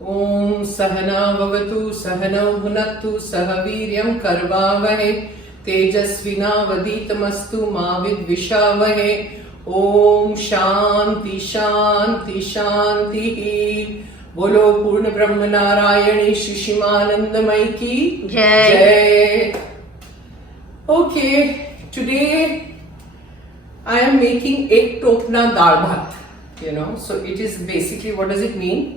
Om Sahana Bhavatu Sahanau Bhunattu Sahaviryam Karvavahe Tejasvinavaditamastu Ma Vidvishavahe Om Shanti Shanti Shanti Bolo Purna Brahma Narayani Shishimanandamai ki Jai. Okay, today I am making egg tokna dal bhat. So it is basically, what does it mean?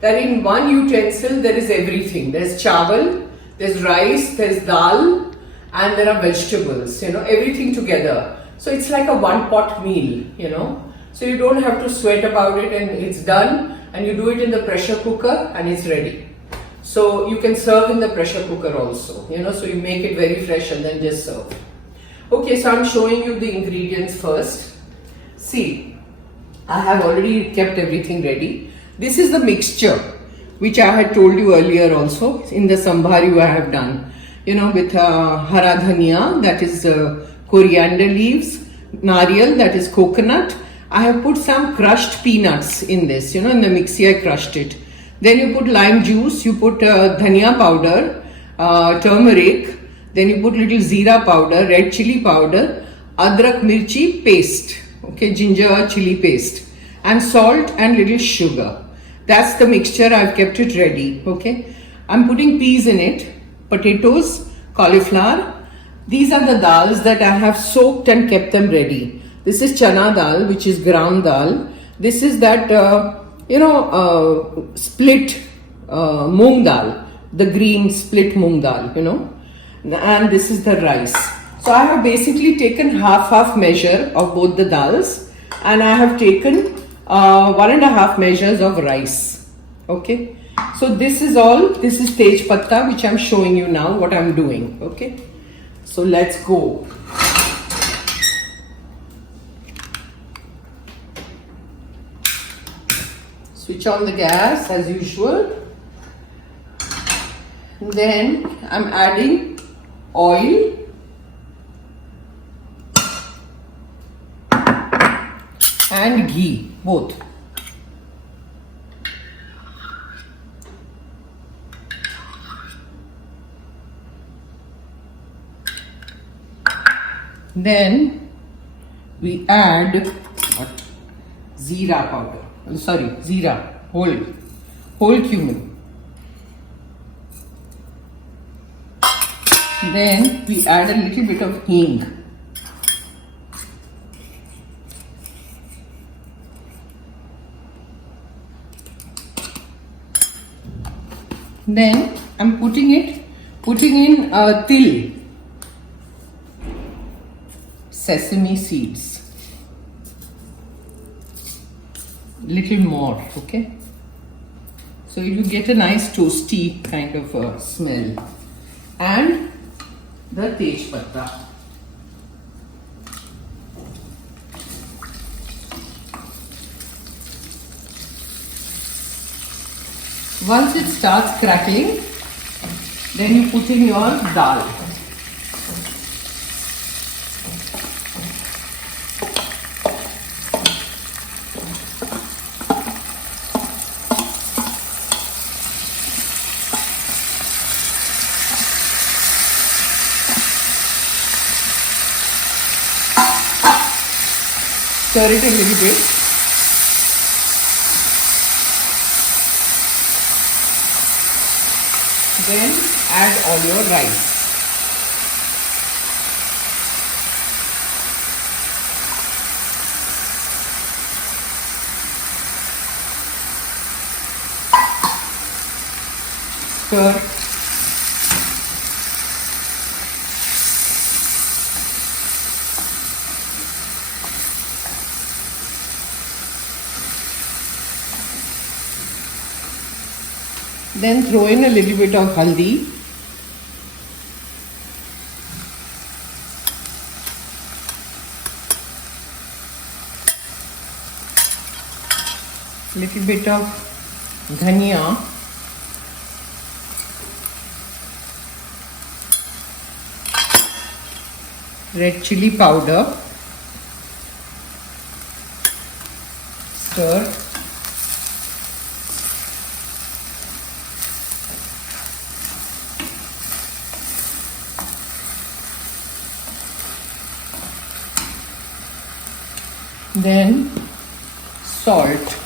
That in one utensil there is everything. There's chawal, there's rice, there's dal, and there are vegetables, everything together. So it's like a one pot meal, So you don't have to sweat about it, and it's done, and you do it in the pressure cooker and it's ready. So you can serve in the pressure cooker also, so you make it very fresh and then just serve. Okay, so I'm showing you the ingredients first. See, I have already kept everything ready. This is the mixture which I had told you earlier also. In the sambharu I have done, with hara dhania, that is coriander leaves, nariyal, that is coconut. I have put some crushed peanuts in this, in the mixie I crushed it. Then you put lime juice, you put dhania powder, turmeric, then you put little zira powder, red chili powder, adrak mirchi paste, okay, ginger chili paste, and salt and little sugar. That's the mixture. I've kept it ready, okay. I'm putting peas in it, potatoes, cauliflower. These are the dals that I have soaked and kept them ready. This is chana dal, which is ground dal. This is that, split moong dal, the green split moong dal, and this is the rice. So I have basically taken half measure of both the dals, and I have taken 1.5 measures of rice. Okay, so this is tej patta, which I'm showing you now what I'm doing. Okay, so let's go. Switch on the gas as usual. Then I'm adding oil and ghee, both. Then we add zira powder. Zira, whole cumin. Then we add a little bit of hing. Then I'm putting in til, sesame seeds. Little more, okay? So you get a nice toasty kind of smell. And the tej patta. Once it starts crackling, then you put in your dal. Stir it a little bit. Then add all your rice. Stir. Then throw in a little bit of haldi. Little bit of dhania. Red chili powder. Stir. Then salt.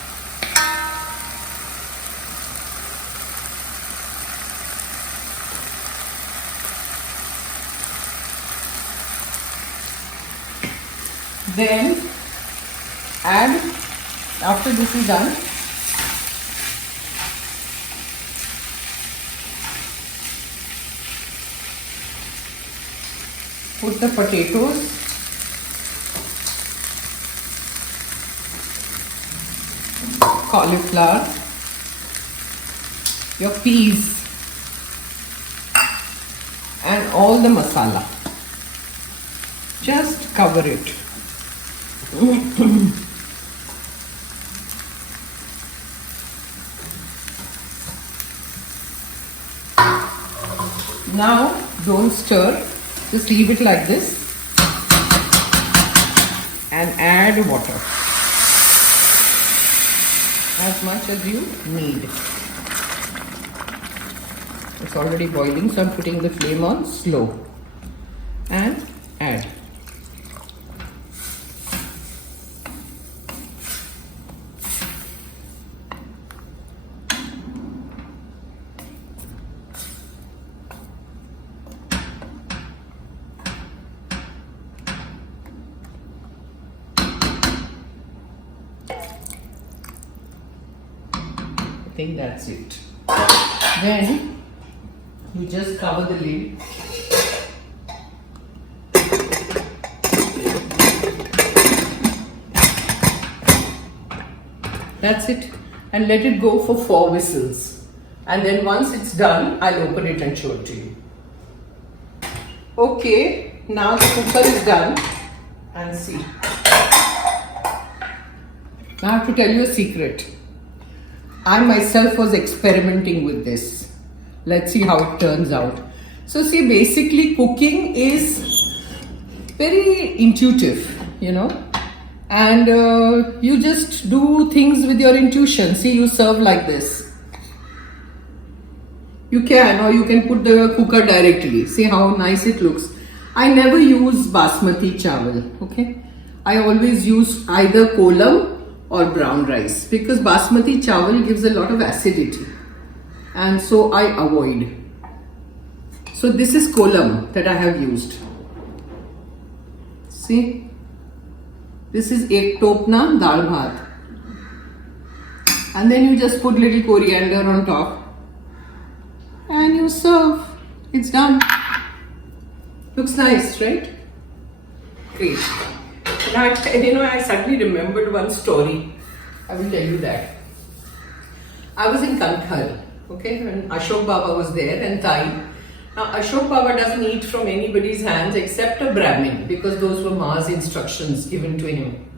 Then add, after this is done, put the potatoes, cauliflower, your peas and all the masala. Just cover it. Now don't stir, just leave it like this and add water as much as you need. It's already boiling, so I'm putting the flame on slow and add. I think that's it. Then you just cover the lid. That's it, and let it go for 4 whistles. And then once it's done, I'll open it and show it to you. Okay, now the cooker is done. And see. Now I have to tell you a secret. I myself was experimenting with this. Let's see how it turns out. So see, basically cooking is very intuitive, you know, and you just do things with your intuition. See, you serve like this. You can, or you can put the cooker directly. See how nice it looks. I never use basmati chawal, okay? I always use either kolam or brown rice, because basmati chawal gives a lot of acidity, and so I avoid. So this is kolam that I have used. See, this is ek topna dal bhat, and then you just put little coriander on top and you serve. It's done. Looks nice, right? Great. Now, I suddenly remembered one story. I will tell you that. I was in Kankhal, okay, when Ashok Baba was there and Thai. Now, Ashok Baba doesn't eat from anybody's hands except a Brahmin, because those were Ma's instructions given to him.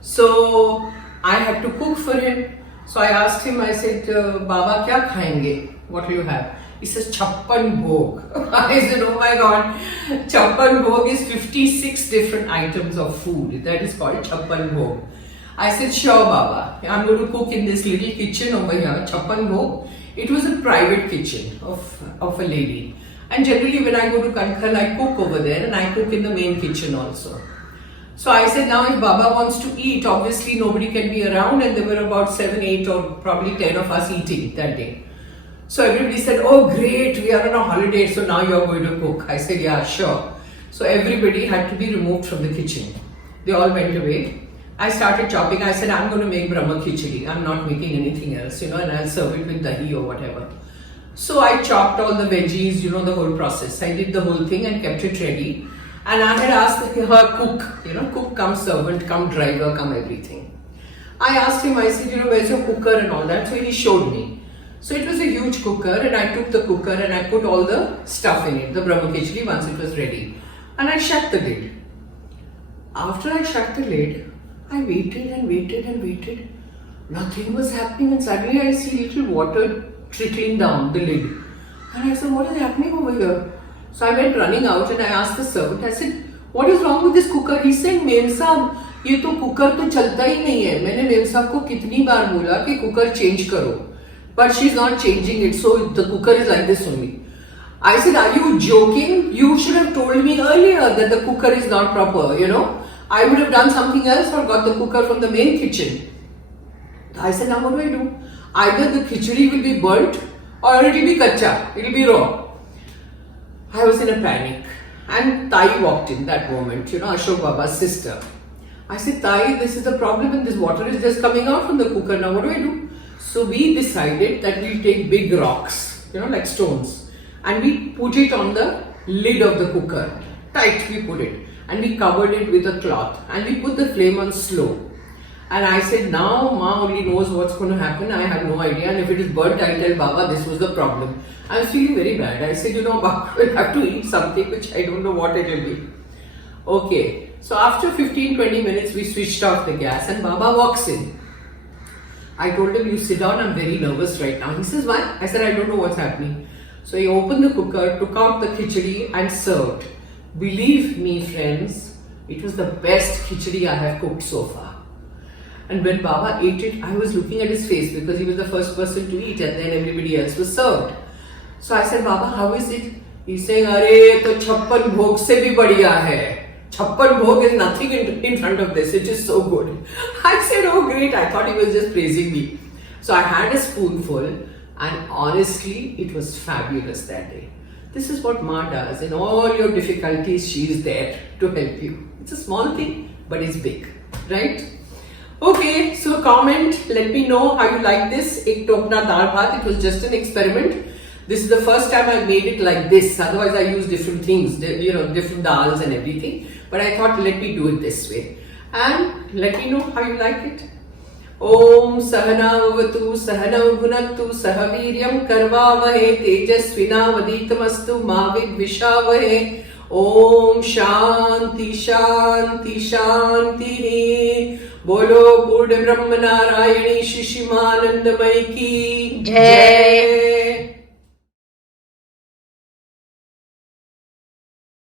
So, I had to cook for him. So, I asked him, I said, Baba, kya khayenge? What will you have? He says, Chappan Bhog. I said, oh my God, Chappan Bhog is 56 different items of food. That is called Chappan Bhog. I said, sure, Baba. I'm going to cook in this little kitchen over here, Chappan Bhog. It was a private kitchen of a lady. And generally when I go to Kankhal, I cook over there, and I cook in the main kitchen also. So I said, now if Baba wants to eat, obviously nobody can be around, and there were about 7, 8 or probably 10 of us eating that day. So everybody said, oh great, we are on a holiday, so now you are going to cook. I said, yeah, sure. So everybody had to be removed from the kitchen. They all went away. I started chopping. I said, I'm going to make Brahma Khichdi. I'm not making anything else, and I'll serve it with dahi or whatever. So I chopped all the veggies, the whole process. I did the whole thing and kept it ready. And I had asked her cook, cook come servant, come driver, come everything. I asked him, I said, where's your cooker and all that? So he showed me. So it was a huge cooker, and I took the cooker and I put all the stuff in it, the Brahma Khichdi, once it was ready. And I shut the lid. After I shut the lid, I waited and waited and waited. Nothing was happening, and suddenly I see little water trickling down the lid. And I said, what is happening over here? So I went running out and I asked the servant, I said, what is wrong with this cooker? He said, Mem Sahab, ये तो cooker तो चलता ही नहीं है. मैंने ma'am साहब को कितनी बार बोला कि कुकर चेंज करो. But she's not changing it, so the cooker is like this only. I said, are you joking? You should have told me earlier that the cooker is not proper, I would have done something else or got the cooker from the main kitchen. I said, now what do? Either the khichdi will be burnt or it will be kacha, it will be raw. I was in a panic and Tai walked in that moment, Ashok Baba's sister. I said, Tai, this is the problem and this water is just coming out from the cooker. Now what do? So we decided that we'll take big rocks, like stones, and we put it on the lid of the cooker. Tight we put it. And we covered it with a cloth. And we put the flame on slow. And I said, now Ma only knows what's going to happen. I have no idea. And if it is burnt, I'll tell Baba this was the problem. I was feeling very bad. I said, Baba will have to eat something which I don't know what it will be. Okay. So after 15-20 minutes, we switched off the gas and Baba walks in. I told him, you sit down, I'm very nervous right now. He says, why? I said, I don't know what's happening. So he opened the cooker, took out the khichdi and served. Believe me friends, it was the best khichdi I have cooked so far. And when Baba ate it, I was looking at his face because he was the first person to eat and then everybody else was served. So I said, Baba, how is it? He's saying, Arey, to 56 bhog se bhi badhiya hai. 56 bhog is nothing in front of this. It is so good. I said, oh great. I thought he was just praising me. So I had a spoonful and honestly, it was fabulous that day. This is what Ma does. In all your difficulties, she is there to help you. It's a small thing, but it's big, right? Okay, so comment. Let me know how you like this. Ek topna dal bhat. It was just an experiment. This is the first time I made it like this. Otherwise, I use different things, different dals and everything. But I thought, let me do it this way. And let me know how you like it. Om Sahana Vavatu Sahana Bhunaktu Sahaviryam Karvavahe Tejasvina Vaditamastu Mavid Vishavahe Om Shanti Shanti Shanti Bolo Purna Brahma Narayani Shishimanandamai ki Jai.